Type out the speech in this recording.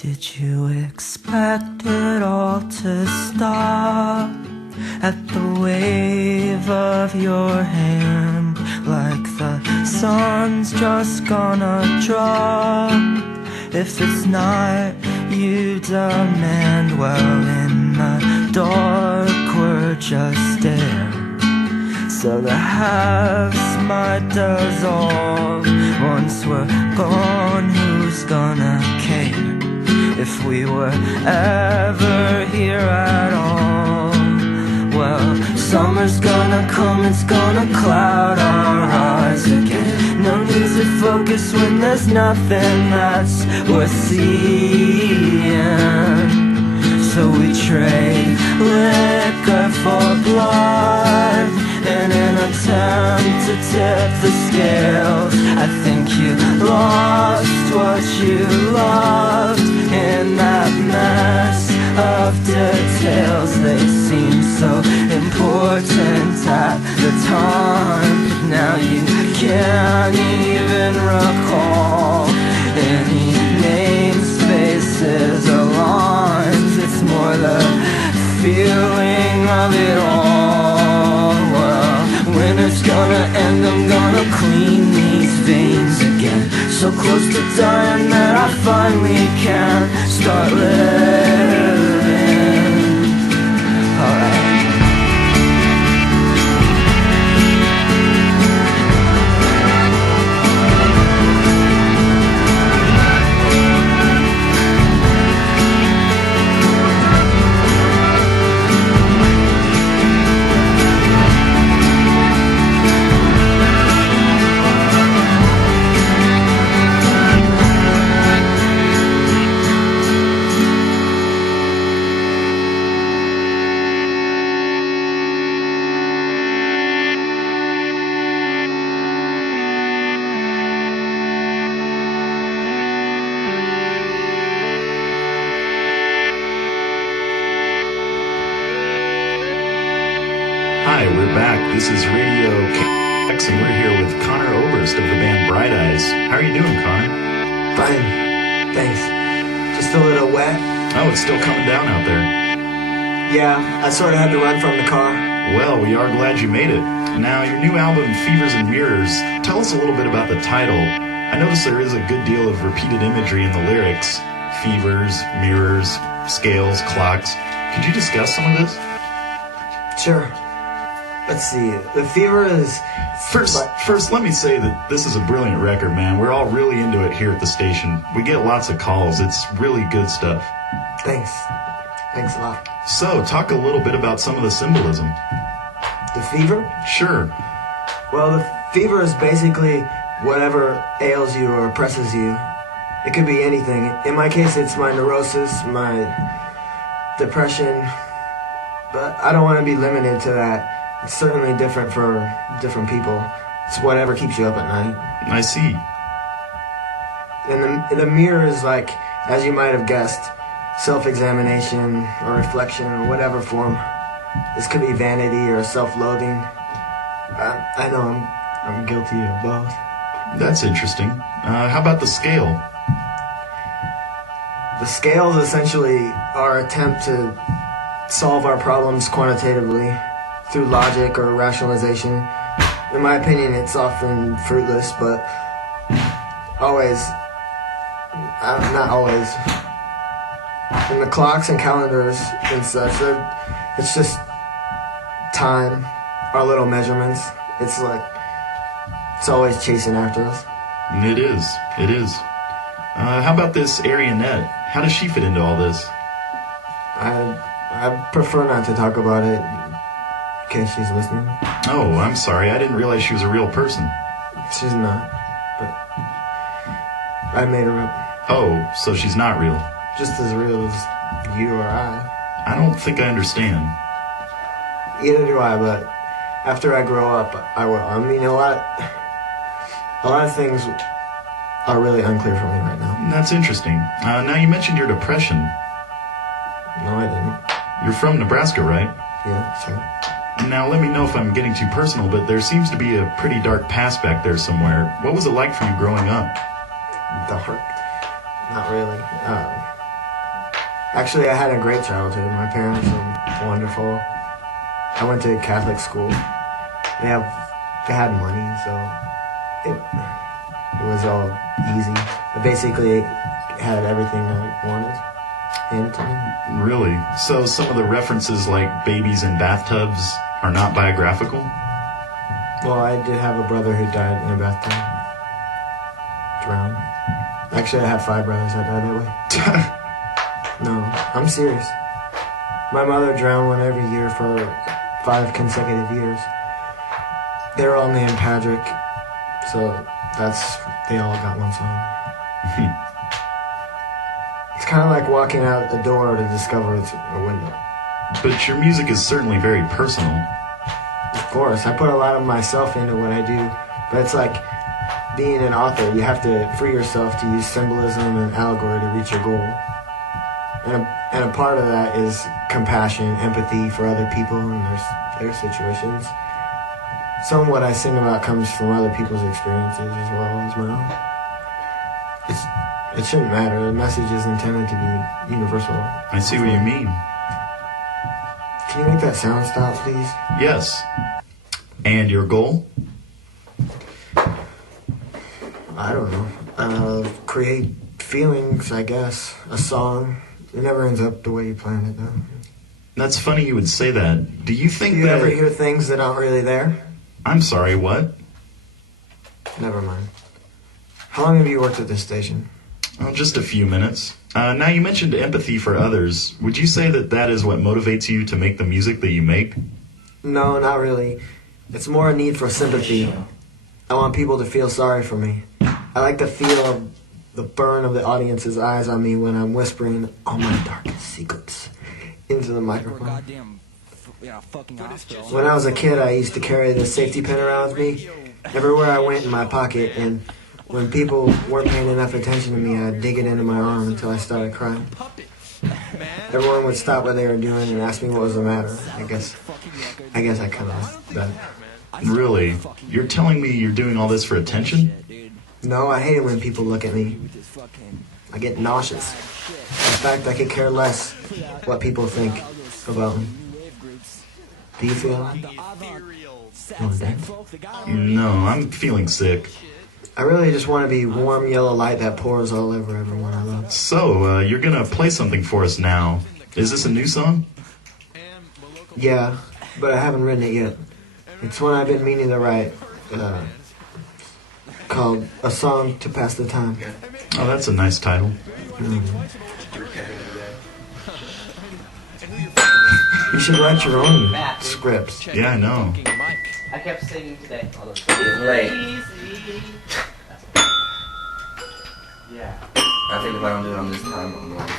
Did you expect it all to stop at the wave of your hand? Like the sun's just gonna drop. If it's not, you demand. Well, in the dark we're just there, so the halves might dissolve. Once we're gone, who's gonna care if we were ever here at all? Well, summer's gonna come, it's gonna cloud our eyes again. No need to focus when there's nothing that's worth seeing. So we trade liquor for blood in an attempt to tip the scales. I think you lost what you loved in that mess of details. They seem so important at the time. Now you can't even recall any names, faces, or lines. It's more the feeling of it all. Well, when it's gonna end, I'm gonna clean these veins again. So close to dying that I finally can start living. Alright. Hi, we're back. This is Radio KX, and we're here with Conor Oberst of the band Bright Eyes. How are you doing, Conor? Fine, thanks. Just a little wet. Oh, it's still coming down out there. Yeah, I sort of had to run from the car. Well, we are glad you made it. Now, your new album, Fevers and Mirrors, tell us a little bit about the title. I notice there is a good deal of repeated imagery in the lyrics. Fevers, mirrors, scales, clocks. Could you discuss some of this? Sure. Let's see. The fever is... First, let me say that this is a brilliant record, man. We're all really into it here at the station. We get lots of calls. It's really good stuff. Thanks. Thanks a lot. So, talk a little bit about some of the symbolism. The fever? Sure. Well, the fever is basically whatever ails you or oppresses you. It could be anything. In my case, it's my neurosis, my depression. But I don't want to be limited to that. It's certainly different for different people. It's whatever keeps you up at night. I see. And the mirror is like, as you might have guessed, self-examination or reflection or whatever form. This could be vanity or self-loathing. I know I'm guilty of both. That's interesting. How about the scale? The scale is essentially our attempt to solve our problems quantitatively through logic or rationalization. In my opinion, it's often fruitless, but always, not always. And the clocks and calendars and such, it's just time, our little measurements. It's like, it's always chasing after us. It is. How about this Arionette? How does she fit into all this? I prefer not to talk about it in case she's listening. Oh, I'm sorry. I didn't realize she was a real person. She's not, but I made her up. Oh, so she's not real. Just as real as you or I. I don't think I understand. Either do I, but after I grow up, I will. I mean, a lot of things are really unclear for me right now. That's interesting. Now, you mentioned your depression. No, I didn't. You're from Nebraska, right? Yeah, sure. Now, let me know if I'm getting too personal, but there seems to be a pretty dark past back there somewhere. What was it like for you growing up? Dark? Not really. Actually, I had a great childhood. My parents were wonderful. I went to Catholic school. They had money, so it was all easy. I basically had everything I wanted handed to me. Really? So some of the references like babies in bathtubs are not biographical? Well, I did have a brother who died in a bathtub. Drowned. Actually, I had 5 brothers that died that way. No, I'm serious. My mother drowned one every year for 5 consecutive years. They were all named Patrick, so they all got one song. It's kind of like walking out the door to discover it's a window. But your music is certainly very personal. Of course, I put a lot of myself into what I do, but it's like being an author. You have to free yourself to use symbolism and allegory to reach your goal. And a part of that is compassion, empathy for other people and their situations. Some of what I sing about comes from other people's experiences as well as my own. It shouldn't matter. The message is intended to be universal. I see what you mean. Can you make that sound stop, please? Yes. And your goal? I don't know. Create feelings, I guess. A song. It never ends up the way you planned it, though. That's funny you would say that. Do you think Do you that... ever hear things that aren't really there? I'm sorry, what? Never mind. How long have you worked at this station? Oh, just a few minutes. Now, you mentioned empathy for others. Would you say that that is what motivates you to make the music that you make? No, not really. It's more a need for sympathy. I want people to feel sorry for me. I like the feel of the burn of the audience's eyes on me when I'm whispering all my darkest secrets into the microphone. When I was a kid, I used to carry this safety pin around with me everywhere I went in my pocket, and when people weren't paying enough attention to me, I'd dig it into my arm until I started crying. Everyone would stop what they were doing and ask me what was the matter. I guess I kind of that. Really? You're telling me you're doing all this for attention? No, I hate it when people look at me. I get nauseous. In fact, I could care less what people think about me. Do you feel that? No, I'm feeling sick. I really just want to be warm yellow light that pours all over everyone I love. So, you're gonna play something for us now. Is this a new song? Yeah, but I haven't written it yet. It's one I've been meaning to write, called A Song to Pass the Time. Oh, that's a nice title. You should write your own scripts. Yeah, I know. I kept singing today. Although it's late. Yeah. I think if I don't do it on this time, I'm going to